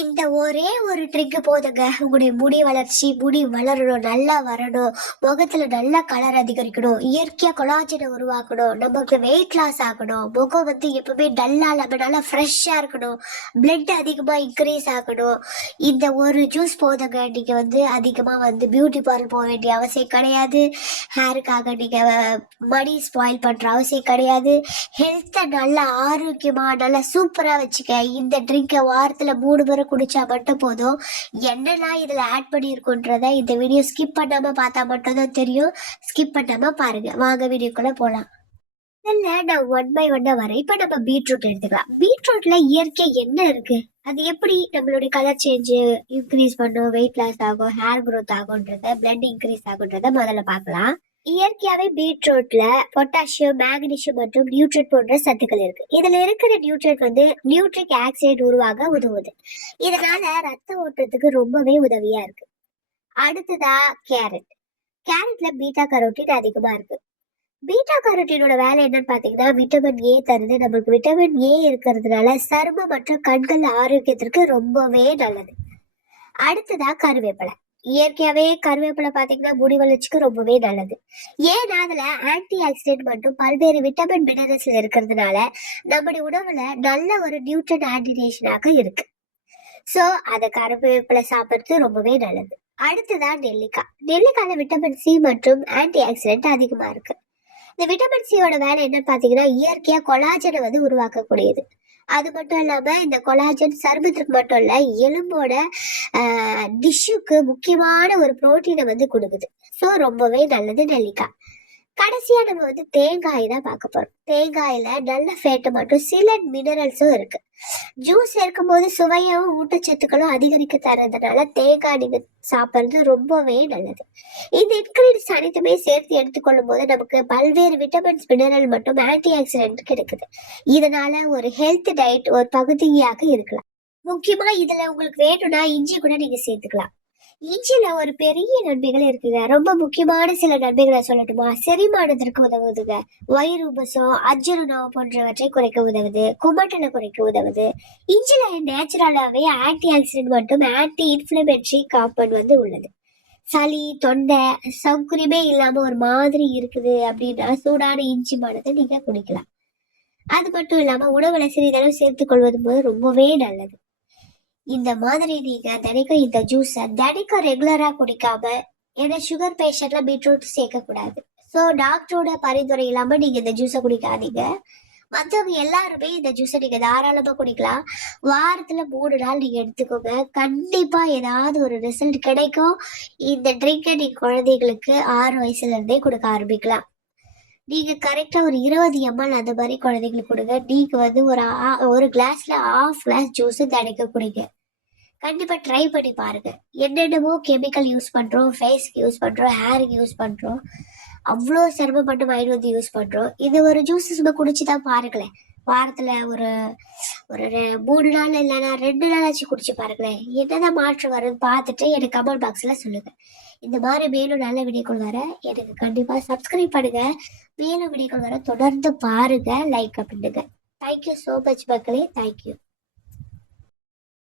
இந்த ஒரே ஒரு ட்ரிக் போதுங்க. உங்களுடைய முடி வளர்ச்சி, முடி வளரணும், நல்லா வரணும், முகத்துல நல்ல கலர் அதிகரிக்கணும், இயற்கையா கொலாஜனை உருவாக்கணும், நமக்கு வெயிட் லாஸ் ஆகணும், முகம் வந்து எப்பவுமே டல்லா இல்லாம நல்லா ஃப்ரெஷ்ஷா இருக்கணும், பிளட் அதிகமா இன்க்ரீஸ் ஆகணும். இந்த ஒரு ஜூஸ் போதுங்க. நீங்க வந்து அதிகமா வந்து பியூட்டி பார்லர் போக வேண்டிய அவசியம் கிடையாது. ஹேருக்காக நீங்க மணி ஸ்பாயில் பண்ற அவசியம் கிடையாது. ஹெல்த்தை நல்லா ஆரோக்கியமா நல்லா சூப்பரா வச்சுக்க இந்த ட்ரிங்கை வாரத்துல 3 முறை குடிச்சா மட்டும் போதும். என்னெல்லாம் இதுல ஆட் பண்ணியிருக்குன்றத இந்த வீடியோ ஸ்கிப் பண்ணாம பார்த்தா மட்டும்தான் தெரியும். ஸ்கிப் பண்ணாம பாருங்க. வாங்க வீடியோக்குள்ள போலாம். இல்ல, நான் ஒன் பை ஒன்னா வரேன். இப்ப நம்ம பீட்ரூட் எடுத்துக்கலாம். பீட்ரூட்ல இயற்கை என்ன இருக்கு, அது எப்படி நம்மளுடைய கலர் சேஞ்ச் இன்க்ரீஸ் பண்ணும், வெயிட் லாஸ் ஆகும், ஹேர் growth ஆகும்ன்றத, பிளட் இன்க்ரீஸ் ஆகுன்றத முதல்ல பார்க்கலாம். இயற்கையாவே பீட்ரூட்ல பொட்டாசியம், மேக்னீசியம் மற்றும் நியூட்ரட் போன்ற சத்துக்கள் இருக்கு. இதுல இருக்கிற நியூட்ரட் வந்து நியூட்ரிக் ஆக்சைடு உருவாக உதவுது. இதனால ரத்த ஓட்டத்துக்கு ரொம்பவே உதவியா இருக்கு. அடுத்ததா கேரட். கேரட்ல பீட்டா கரோட்டின் அதிகமா இருக்கு. பீட்டா கரோட்டினோட வேலை என்னன்னு பாத்தீங்கன்னா விட்டமின் ஏ தருது. நம்மளுக்கு விட்டமின் ஏ இருக்கிறதுனால சருமம் மற்றும் கண்கள் ஆரோக்கியத்திற்கு ரொம்பவே நல்லது. அடுத்ததா கருவேப்பிலை. இயற்கையாவே கருவேப்பிலை பாத்தீங்கன்னா முடி வளர்ச்சிக்கு ரொம்பவே நல்லது. ஏன்னா அதுல ஆன்டி ஆக்சிடென்ட் மற்றும் பல்வேறு விட்டமின் மினரல்ஸ் இருக்கிறதுனால நம்முடைய உணவுல நல்ல ஒரு நியூட்ரன் ஆன்டினேஷனாக இருக்கு. சோ அத கருவேப்பிலை சாப்பிடுறது ரொம்பவே நல்லது. அடுத்ததான் நெல்லிக்காய். நெல்லிக்காயில விட்டமின் சி மற்றும் ஆன்டி ஆக்சிடென்ட் அதிகமா இருக்கு. இந்த விட்டமின் சியோட வேலை என்னன்னு பாத்தீங்கன்னா இயற்கையா கொலாஜனை வந்து உருவாக்கக்கூடியது. அது மட்டும் இல்லாம இந்த கொலாஜன் சருமத்துக்கு மட்டும் இல்ல, எலும்போட டிஷ்ஷுக்கு முக்கியமான ஒரு புரோட்டீனை வந்து கொடுக்குது. ஸோ ரொம்பவே நல்லது நெல்லிக்காய். கடைசியா நம்ம வந்து தேங்காய் தான் பார்க்க போறோம். தேங்காயில நல்ல ஃபேட்டு மற்றும் சில மினரல்ஸும் இருக்கு. ஜூஸ் இருக்கும்போது சுவையும் ஊட்டச்சத்துக்களும் அதிகரிக்க தரதுனால தேங்காய் நீங்க சாப்பிட்றது ரொம்பவே நல்லது. இந்த இன்கிரீடியன்ஸ் அனைத்துமே சேர்த்து எடுத்துக்கொள்ளும் போது நமக்கு பல்வேறு விட்டமின்ஸ், மினரல் மற்றும் ஆன்டி ஆக்சிடென்ட் கிடைக்குது. இதனால ஒரு ஹெல்த் டயட் ஒரு பகுதியாக இருக்கலாம். முக்கியமா இதுல உங்களுக்கு வேணும்னா இஞ்சி கூட நீங்க சேர்த்துக்கலாம். இஞ்சில ஒரு பெரிய நன்மைகள் இருக்குங்க. ரொம்ப முக்கியமான சில நன்மைகளை சொல்லட்டுமா? செரிமானத்திற்கு உதவுதுங்க. வயிறு உபசம், அஜீரணம் போன்றவற்றை குறைக்க உதவுது. குமட்டலை குறைக்க உதவுது. இஞ்சில நேச்சுரலாவே ஆன்டி ஆக்சிடென்ட் மற்றும் ஆன்டி இன்ஃபிளமேட்டரி காம்பவுண்ட் வந்து உள்ளது. சளி, தொண்டை சௌகரியமே இல்லாம ஒரு மாதிரி இருக்குது அப்படின்னா சூடான இஞ்சி மணத்தை நீங்க குடிக்கலாம். அது மட்டும் இல்லாம உணவுல சிறிதளவு சேர்த்துக் கொள்வது போது ரொம்பவே நல்லது. இந்த மாதிரி நீங்க தினைக்கும் இந்த ஜூஸை தினைக்கும் ரெகுலரா குடிக்காம, ஏன்னா சுகர் பேஷண்ட்ல பீட்ரூட் சேர்க்க கூடாது. ஸோ டாக்டரோட பரிந்துரை இல்லாம நீங்க இந்த ஜூஸை குடிக்காதீங்க. மற்றவங்க எல்லாருமே இந்த ஜூஸை நீங்க தாராளமா குடிக்கலாம். வாரத்துல 3 நாள் நீங்க எடுத்துக்கோங்க. கண்டிப்பா ஏதாவது ஒரு ரிசல்ட் கிடைக்கும். இந்த ட்ரிங்கை நீங்க குழந்தைகளுக்கு 6 வயசுல இருந்தே கொடுக்க ஆரம்பிக்கலாம். நீங்க கரெக்டா ஒரு 20 ml அந்த மாதிரி குழந்தைங்களுக்கு கொடுங்க. நீங்க வந்து ஒரு கிளாஸ்ல 1/2 கிளாஸ் ஜூஸ் தினைக்கும் குடிங்க. கண்டிப்பா ட்ரை பண்ணி பாருங்க. என்னென்னமோ கெமிக்கல் யூஸ் பண்றோம், ஃபேஸ்க்கு யூஸ் பண்றோம், ஹேருக்கு யூஸ் பண்றோம், அவ்வளோ சிரமப்பட்டு மைண்ட் வந்து யூஸ் பண்றோம். இது ஒரு ஜூஸ் சும்மா குடிச்சுதான் பாருங்களேன். வாரத்துல ஒரு ஒரு 3 நாள் இல்லைன்னா 2 நாளாச்சும் குடிச்சு பாருங்களேன். என்னதான் மாற்றம் வருதுன்னு பார்த்துட்டு எனக்கு கமெண்ட் பாக்ஸ்ல சொல்லுங்க. இந்த மாதிரி மேலும் நல்ல வீடியோக்கள் வர எனக்கு கண்டிப்பா சப்ஸ்கிரைப் பண்ணுங்க. மேலும் வீடியோக்கள் வர தொடர்ந்து பாருங்க, லைக் பண்ணுங்க. தேங்க்யூ ஸோ மச் மக்களே. தேங்க்யூ.